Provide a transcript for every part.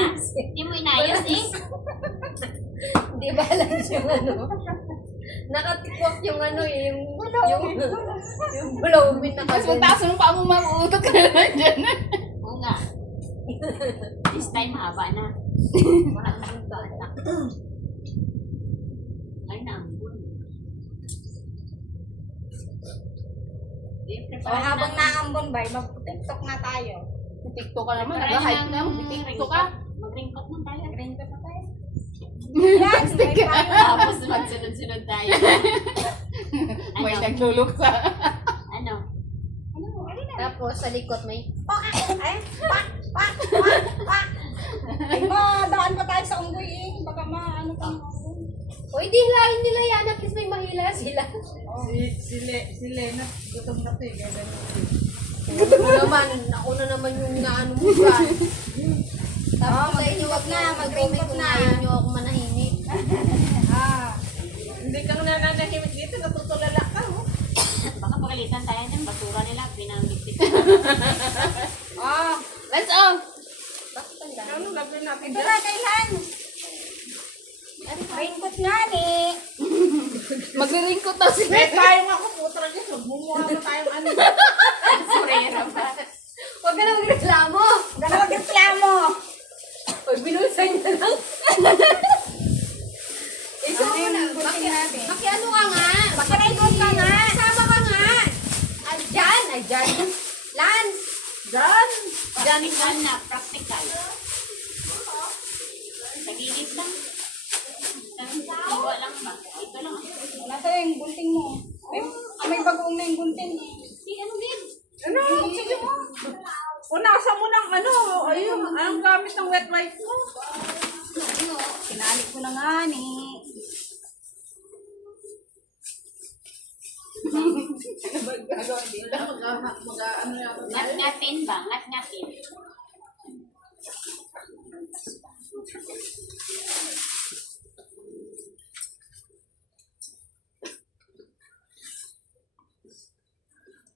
ba? Hindi mo inayos eh. Hindi balance yung ano. Nakatikwak yung ano eh, yung bulawin na Mas magtaas mo pa mo mabuutot ka naman dyan. Oo nga. This time haba na. Mahal ng bata. Ay, naambun. O habang naambon ba, mag-tiktok na tayo. TikTok ka naman, nag-hype na, mag-TikTok ka. Mag-ringkot na tayo. Ringkot na tayo. Yan, may tayo. Tapos magsunod-sunod tayo. May Ano? nagluluksa. Ano? Tapos sa likod may, Ay, pak. Ay, daan pa tayo sa unggoy eh. Baka maano pa ng unggoy. o hindi hilahin nila yan, at least may mahila sila. Si Lena, gutom na to eh. Ako naman, ako na naman yung naano mo ba. Tapos sa inyo, wag na, mag-comment kung ayaw nyo ako manahimik. Hindi kang nananahimik dito, natutulala ka. Oh. Baka pagalitan tayo ng basura nila. Pinamigpit. Let's off! Ano gagawin natin Ito dyan? na, kailan? Ringkot nga ni. Magre-ringkot na sila. Eh, tayo nga ako, putra niya. Bumuha mo tayong ano. Surera pa. Huwag ka na magreklamo. Dalawag reklamo. Pag binulsay na lang. Ikaw Ano mo yung na, gulting natin? makiano ka nga. Makiringkot ka nga. Sama ka nga. Ayan. Lance. Dyan! Practical na. Practical. Sa gilid lang. Iwa lang ba? Ito lang. Nasa yung gunting mo. May bagong na yung gunting eh. Si ano din? Ano? Sige mo. Unasan mo ng ano. Ayun, anong gamit ng wet wipe mo? Pinalik ko na nga ni. Ano ba gagawin dito? Ano yan? Ngat-ngatin ba? Ngat-ngatin.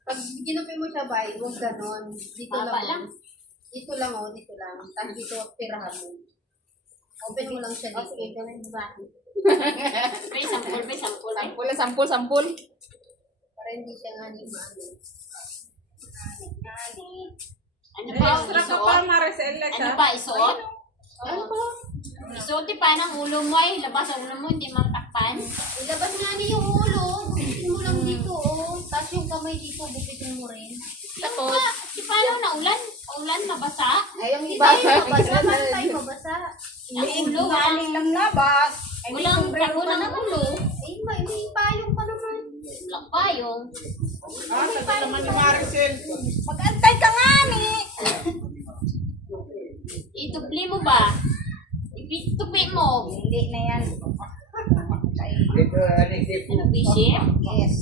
Pag ginupi mo siya, bay, huwag ganon. Dito Baba lang. lang. Dito lang, oh. Dito lang. Tapos dito, pirahan mo. Open mo lang siya dito. Okay, ganun ba? May sampul, may sampul. Sampul. Para hindi siya nga ni maano. Ano ba? Extra ka Isuot? pa, Maricel. Ano ba? Isuot? Ano po? Isuot pa ng ulo mo ay. Labas ang ulo mo, hindi matakpan. Ilabas nga niya yung ulo. Bukitin mo lang dito, oh. Tapos yung kamay dito, bukitin mo rin. Tapos, si paano na ulan? Ulan, mabasa? Ay, yung Hindi iba tayo yung mabasa. Paano tayo mabasa? Ang ulo, Galing lang labas. Ay, may Walang sombrero tago ka ng naman. ulo. Eh, may payong pa naman. Walang payong. Tagal naman ni Maricel. Mag-antay ka nga ni. Itupli mo ba? Ipitupi mo. Hindi na yan. Ano, bishop? Yes.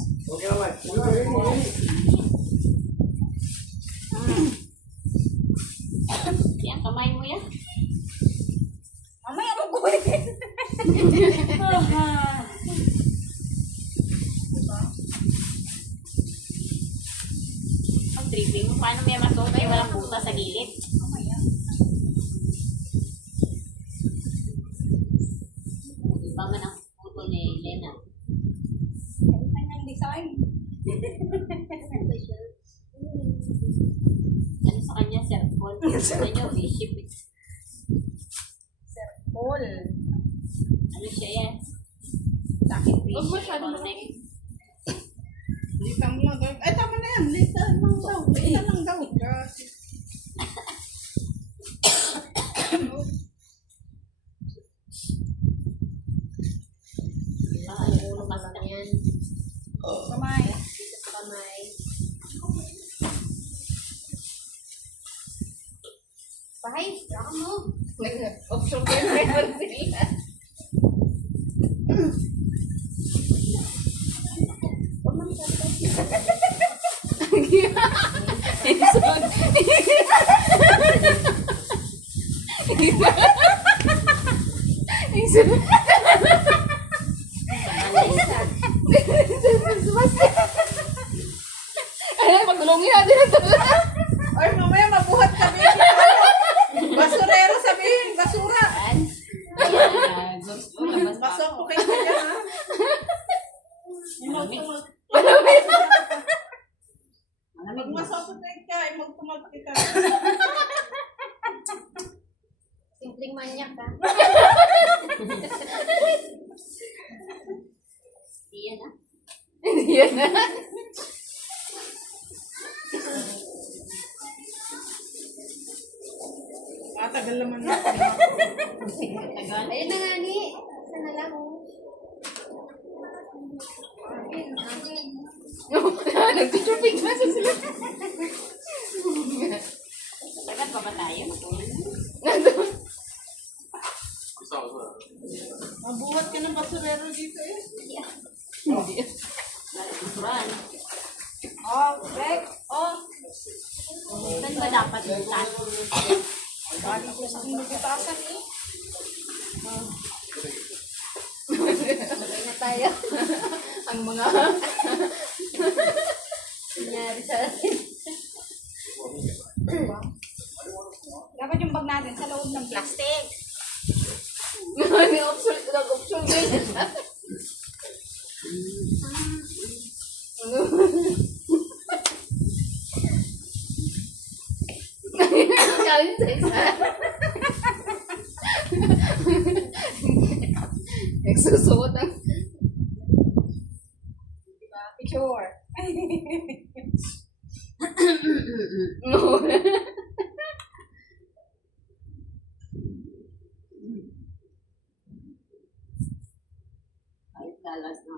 Yan, kamay mo yan. Mamaya mo kulit. Ang tripping mo, paano may masuot ay walang buta sa gilid? Iba man ang puto ni Lena. Kanyang design. Ano sa kanya, circle? Sa kanya, bishop. Paul. Ano siya yan? Sakit Huwag Bishop, masyado or neck. Litang lang. Ay, tama na yan. Litang lang daw. Litang lang daw. Kasi. Ah, yung ulo kasi Lang yan. Kamay. Dito sa kamay. Pahay, saka mo. Option ko yung meron sila. Ay, pagulungi natin ito. Ay, mamaya mabuhat kami. Basurero sabihin. Magiging manyak ka. Iyan na. Yan na. Tagal naman na. Tagal. Ayun na nga ni. Sana lang oh. Nag-picture na sa sila. Tagal pa ba tayo? Mabuhat ka ng basurero dito eh. Hindi. Nalikuran. Oh, Beck. Oh. Saan ba dapat yung Bali ko sa kinugitasan eh. Magay na tayo. Ang mga... Nangyari sa atin. Dapat yung bag natin sa loob ng plastic. Nag-option din. Galing sa isa. Nagsusuot ang... Picture. No. Ay, talas na.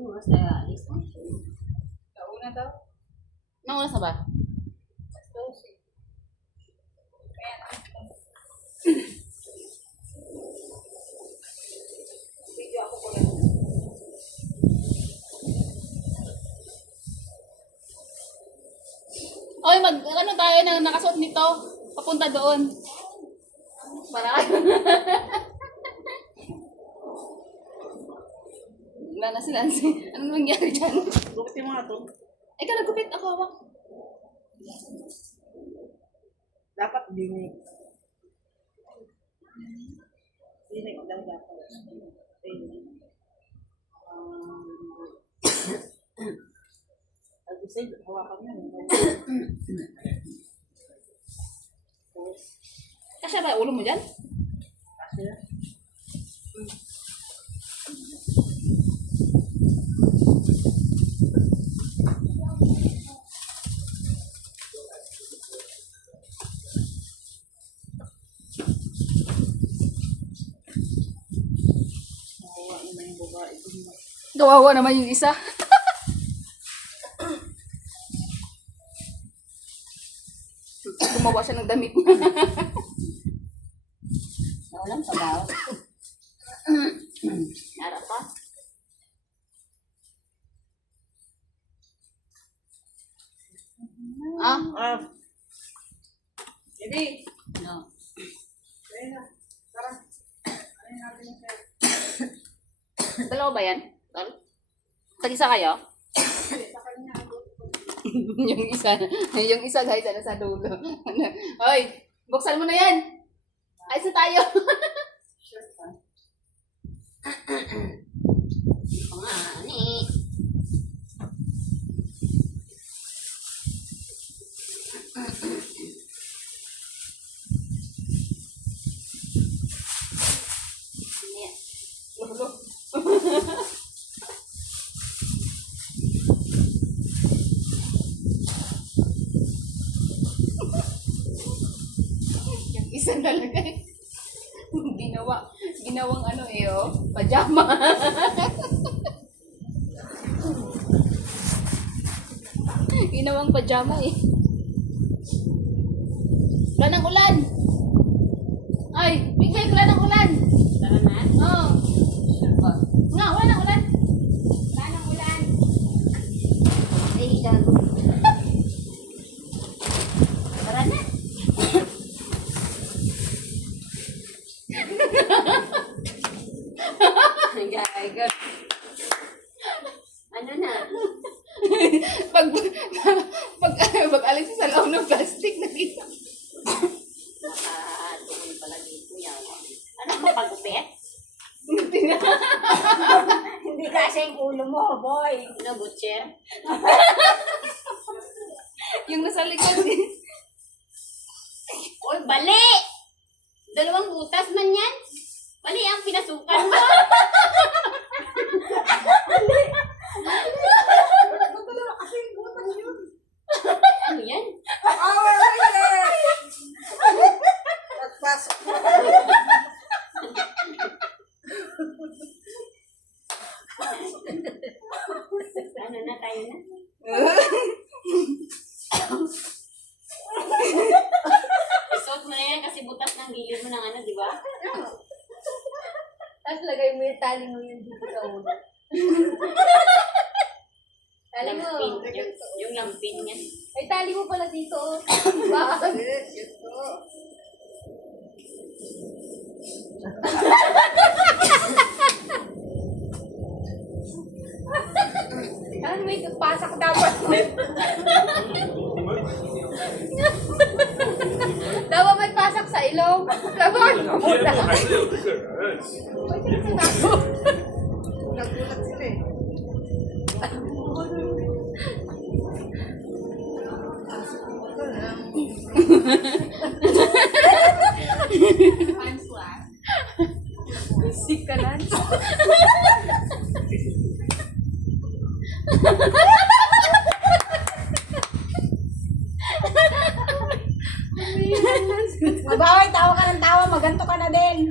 Ano oras tayo alis? Kauna daw. Anong oras na ba? Video ako ko lang. Oy, ano tayo na nakasuot nito? Papunta doon. Para wala na si Nancy. Anong nangyari dyan? Gupitin mo nga to. Ay, ka nagupit. Ako hawak. Dapat dinig. Dinig lang dapat. Ako sa'yo, hawakan mo. Kasya ba ulo mo dyan? Kasi, hawain na yung babae. Kawawa naman yung isa. Gumawa siya ng damit. Nawalan pa daw. Nara pa? Ah, Ah. Jadi, No. ayun na. Tara. Ayun natin yung pera. dalawa ba yan? Tol? Tag-isa kayo? yung isa guys, ano sa dulo. Hoy, buksan mo na yan. Ayos na tayo. Oo nga, ani. Yung isa talaga eh. Ginawang ano eh, oh, pajama. Ginawang pajama eh. Wala ng ulan. Ay, Big Big, wala ng ulan. Tara na. Oh. Nga, wala ng ulan. Wala nang ulan. Ay, gago. Tara na. Gago. Ano na? pag alis sa loob ng plastic, nakita. Malupit? Hindi kasi yung ulo mo, boy. Ano, butcher? Yung nasa likod. Oy, bali! Dalawang butas man yan. Mali ang pinasukan mo. Ano yan? Ano na, tayo na? Isuot mo na yan kasi butas ng gilid mo ng ano, di ba? Tapos lagay mo yung tali mo yun dito sa ulo. Tali mo. Lampin. Yung lampin niya. Ay, tali mo pala dito. Oh. Bakit? Ano, may pasak dapat. Dawa may pasak sa ilong. Laban! 天幕还是有一个人。 Sikalan. Mabaway, tawa ka ng tawa, maganto ka na din.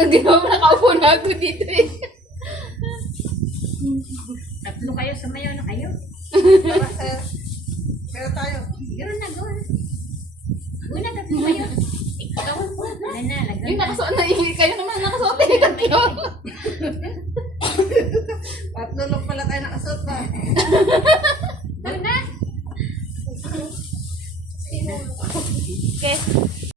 Hindi naman nakaupo na ako dito eh. Tatlo kayo, sumayaw na kayo. Pero tayo. Gano'n na, go. Una, tatlo kayo. Ikaw, ano na, lagyan Yung na. nakasuot na kayo naman nakasuot eh. Tatlo. Tatlo lang pala tayo nakasuot pa. Tara na. Okay.